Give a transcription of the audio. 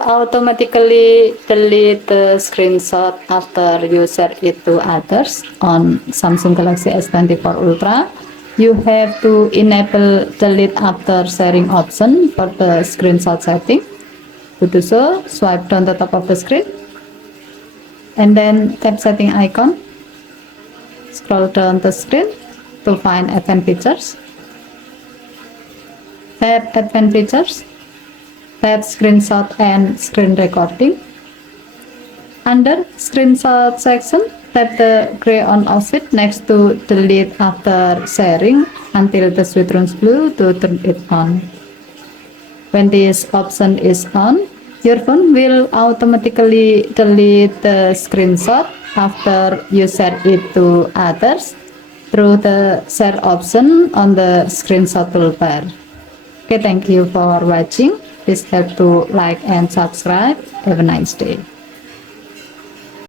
automatically delete the screenshot after you share it to others on Samsung Galaxy S24 Ultra. You have to enable delete after sharing option for the screenshot setting. To do so, swipe down the top of the screen and then tap setting icon. Scroll down the screen to find advanced features. Tap advanced features. Tap screenshot and screen recording. Under screenshot section, tap the gray on off switch next to delete after sharing until the switch turns blue to turn it on. When this option is on, your phone will automatically delete the screenshot after you share it to others through the share option on the screenshot toolbar. Okay, thank you for watching. Please help to like and subscribe. Have a nice day.